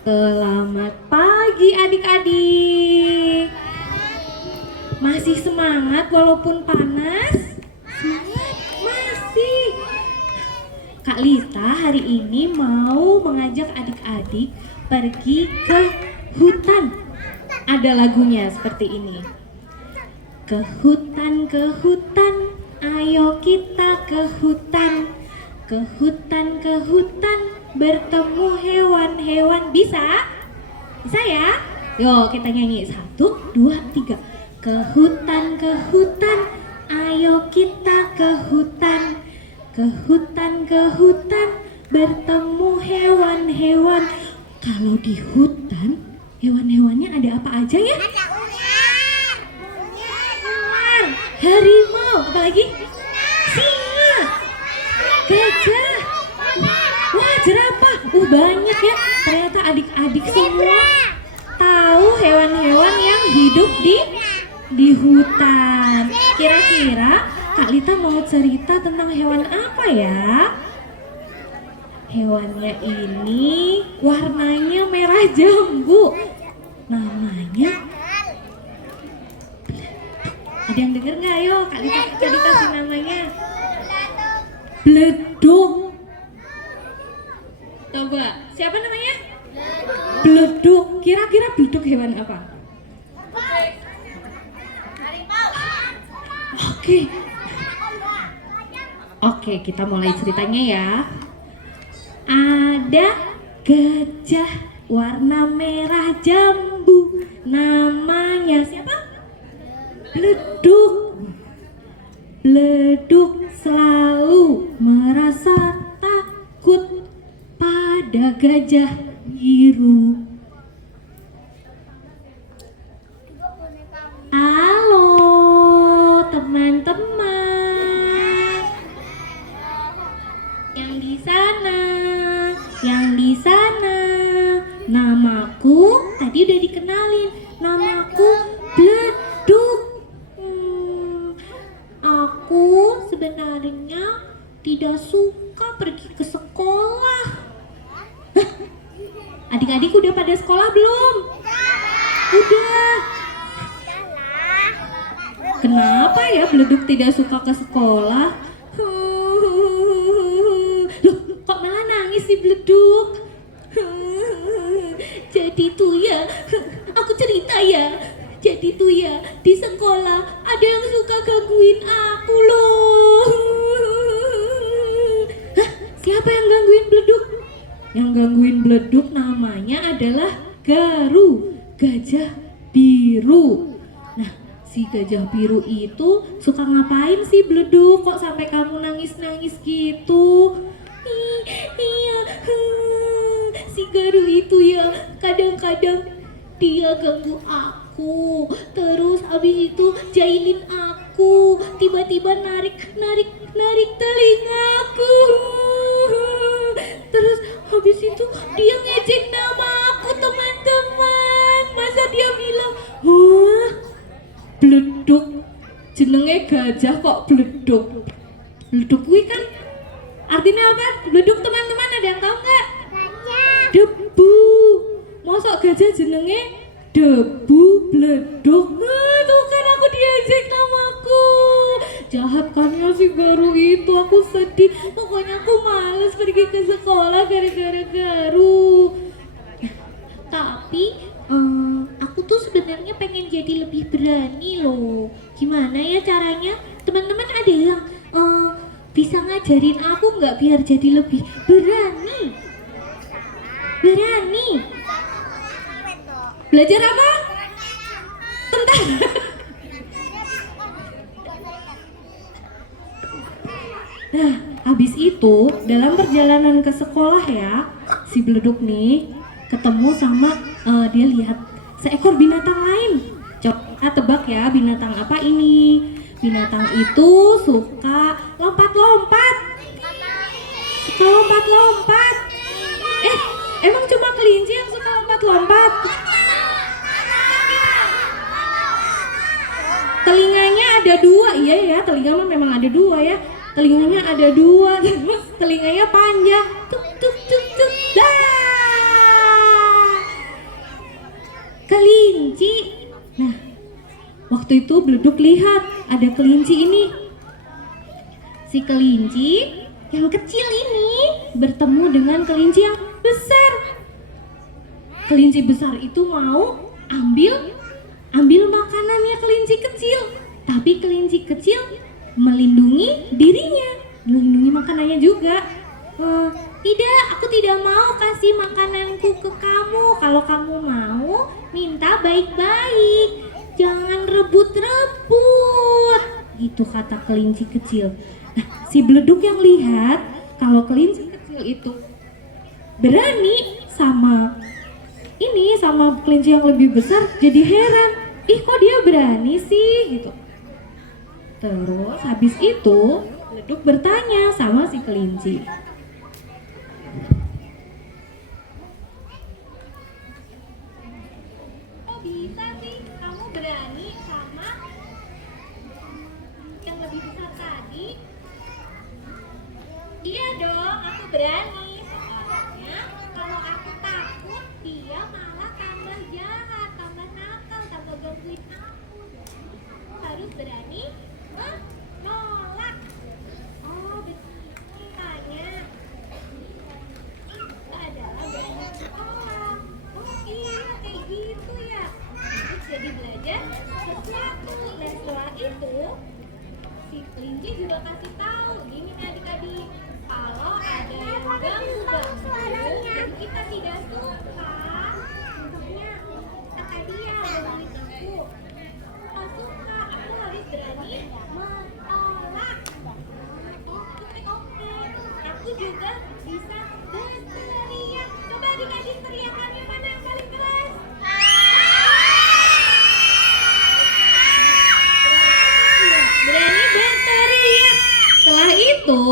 Selamat pagi adik-adik. Masih semangat walaupun panas? Semangat masih. Kak Lita hari ini mau mengajak adik-adik pergi ke hutan. Ada lagunya seperti ini. Ke hutan, ayo kita ke hutan. Ke hutan, bertemu hewan-hewan. Bisa? Bisa ya? Yuk kita nyanyi 1, 2, 3. Ke hutan, ayo kita ke hutan. Ke hutan, bertemu hewan-hewan. Kalau di hutan, hewan-hewannya ada apa aja ya? Ada ular, Harimau, apalagi? Singa, gajah, wah jerapah, banyak ya. Ternyata adik-adik semua tahu hewan-hewan yang hidup di hutan. Kira-kira Kak Lita mau cerita tentang hewan apa ya? Hewannya ini warnanya merah jambu. Namanya, ada yang denger nggak? Ayo Kak Lita kasih namanya. Bledug. Coba, siapa namanya? Bledug. Kira-kira bledug hewan apa? Oke, kita mulai ceritanya ya. Ada gajah warna merah jambu. Namanya siapa? Bledug. Bledug selalu merasa takut pada gajah biru. Halo teman-teman yang di sana, namaku tadi udah dikenalin, namaku Bledug. Aku sebenarnya tidak suka pergi ke sekolah. Adik-adik udah pada sekolah belum? Udah. Kenapa ya Bledug tidak suka ke sekolah? Loh, kok malah nangis sih Bledug? Jadi tuh ya, aku cerita ya. Jadi tuh ya, di sekolah ada yang suka gangguin aku loh. Hah, siapa yang gangguin Bledug? Yang gangguin Bledug namanya adalah Garu, gajah biru. Nah, si gajah biru itu suka ngapain sih Bledug? Kok sampai kamu nangis-nangis gitu? Iya, si Garu itu ya kadang-kadang dia ganggu aku, terus habis itu jahilin aku, tiba-tiba narik telingaku, terus habis itu dia ngejek nama aku teman-teman. Masa dia bilang, wah Bledug, jenenge gajah kok Bledug. Bledug kuwi kan artinya apa? Bledug teman-teman ada yang tahu nggak? Debu. Mosok gajah jenenge debu Bledug. Tuh kan aku diajak namaku. Jahat kan ya si Garu itu, aku sedih. Pokoknya aku males pergi ke sekolah gara-gara Garu. Tapi aku tuh sebenarnya pengen jadi lebih berani loh. Gimana ya caranya? Teman-teman ada yang bisa ngajarin aku nggak biar jadi lebih berani? Berani. Belajar apa? Tentang. Nah, habis itu dalam perjalanan ke sekolah ya, si Bledug nih ketemu sama dia lihat seekor binatang lain. Coba tebak ya binatang apa ini? Binatang itu suka lompat-lompat. Suka lompat-lompat. Emang cuma kelinci yang suka lompat-lompat? Telinganya ada dua, iya ya, telinga mah memang ada dua ya. Telinganya ada dua, terus telinganya panjang. Tuk tuk tuk tuk. Dah. Waktu itu Bleduk lihat ada kelinci ini. Si kelinci yang kecil ini bertemu dengan kelinci yang besar. Kelinci besar itu mau ambil makanannya kelinci kecil, tapi kelinci kecil melindungi dirinya, melindungi makanannya juga. Tidak, aku tidak mau kasih makananku ke kamu. Kalau kamu mau, minta baik-baik, jangan rebut-rebut, gitu kata kelinci kecil. Nah, si Bleduk yang lihat kalau kelinci kecil itu berani sama kelinci yang lebih besar, jadi heran. Ih, kok dia berani sih gitu. Terus habis itu Bleduk bertanya sama si kelinci. Kok bisa sih kamu berani sama yang lebih besar tadi? Iya dong, aku berani. Soalnya kalau aku takut, dia malah tambah jahat, tambah nakal, tambah gangguin aku. Aku harus berani menolak. Oh, betulnya itu adalah berani menolak. Oh iya, kayak gitu ya. Terus jadi belajar sesuatu. Dan setelah itu si kelinci juga kasih tahu gini adik-adik, kalau ada yang ganggu dan kita tidak suka, contohnya kata dia gangguin aku, oh suka, aku harus berani menolak. Oke, aku juga bisa berteriak. Coba adik-adik teriakannya mana yang paling keras? Berani berteriak. Setelah itu,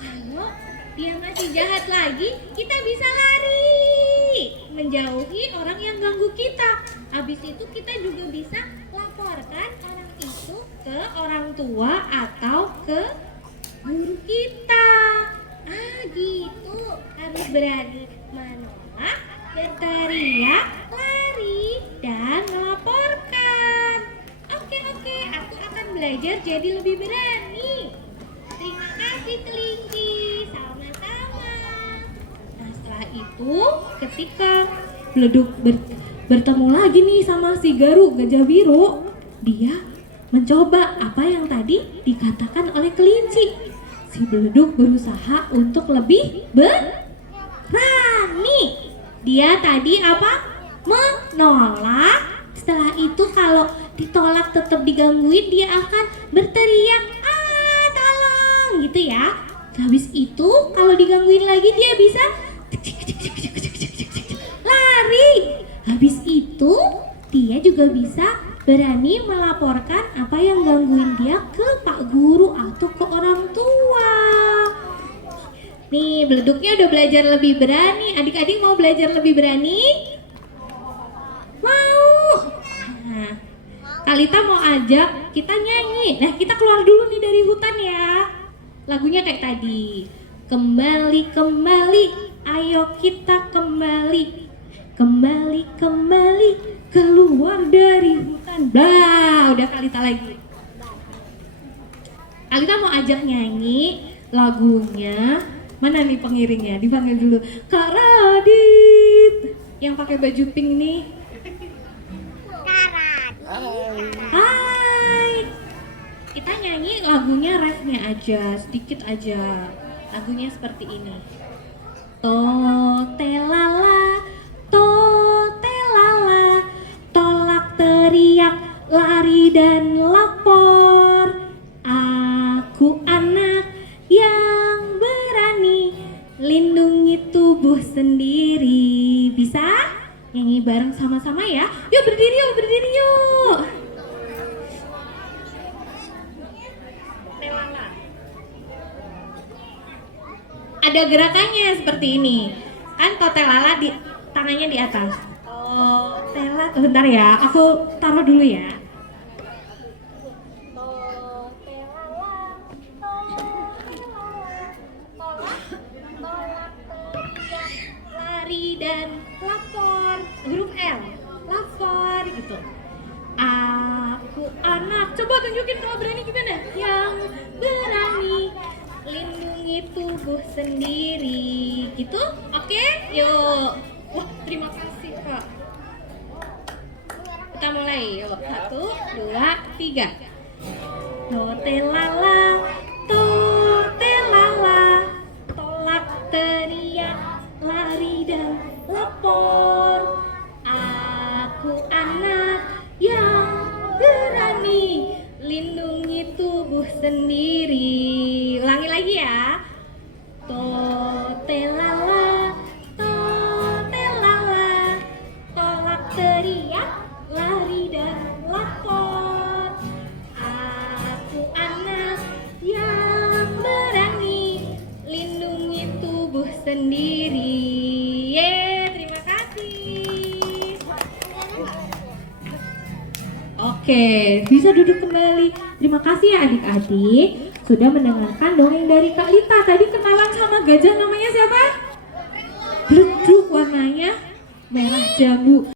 kalau dia masih jahat lagi, kita bisa lari menjauhi orang yang ganggu kita. Habis itu kita juga bisa laporkan orang itu ke orang tua atau ke guru kita. Gitu, harus berani menolak, berteriak, lari, dan melaporkan. Oke, aku akan belajar jadi lebih berani. Terima kasih kelinci, sama-sama. Nah, setelah itu ketika Bleduk bertemu lagi nih sama si gajah biru, dia mencoba apa yang tadi dikatakan oleh kelinci. Si Bleduk berusaha untuk lebih berani. Dia tadi apa? Menolak. Setelah itu kalau ditolak tetap digangguin, dia akan berteriak, tolong, gitu ya. Habis itu kalau digangguin lagi dia bisa lari. Habis itu dia juga bisa berani melaporkan apa yang gangguin dia ke Pak Guru atau ke orang tua. Nih, Bleduknya udah belajar lebih berani. Adik-adik mau belajar lebih berani? Mau? Nah, Kalita mau ajak kita nyanyi. Nah, kita keluar dulu nih dari hutan ya. Lagunya kayak tadi. Kembali, ayo kita kembali. Kembali, keluar dari hutan. Blah, udah Kalita lagi. Kalita mau ajak nyanyi lagunya. Mana nih pengiringnya? Dipanggil dulu. Kak Radit. Yang pakai baju pink nih. Hai. Kita nyanyi lagunya refnya aja, sedikit aja. Lagunya seperti ini. Totelala, totelala, tolak teriak, lari dan lapor. Aku anak yang berani, lindungi tubuh sendiri. Bisa? Nyanyi bareng sama-sama ya. Yuk berdiri yuk, berdiri yuk. Ada gerakannya seperti ini. Kan totelala di tangannya di atas. Tela, bentar ya, aku taruh dulu ya. Lari dan lapor, huruf L, lapor gitu. Aku anak. Coba tunjukin kalau berani gimana? Yang berani lindungi tubuh sendiri. Gitu? Oke? Yuk. Wah, terima kasih, Kak. Kita mulai. Yuk. 1, 2, 3. Totelala, totelala, tolak teriak, lari dan lapor. Aku anak yang berani lindungi tubuh sendiri. Ulangi lagi ya. Totelala, totelala, tolak teriak, lari dan lapor. Aku anak yang berani lindungi tubuh sendiri. Terima kasih. Oke, bisa duduk kembali. Terima kasih ya adik-adik sudah mendengarkan dongeng dari Kak Lita. Tadi kenalan sama gajah namanya siapa? Bleduk, warnanya merah jambu.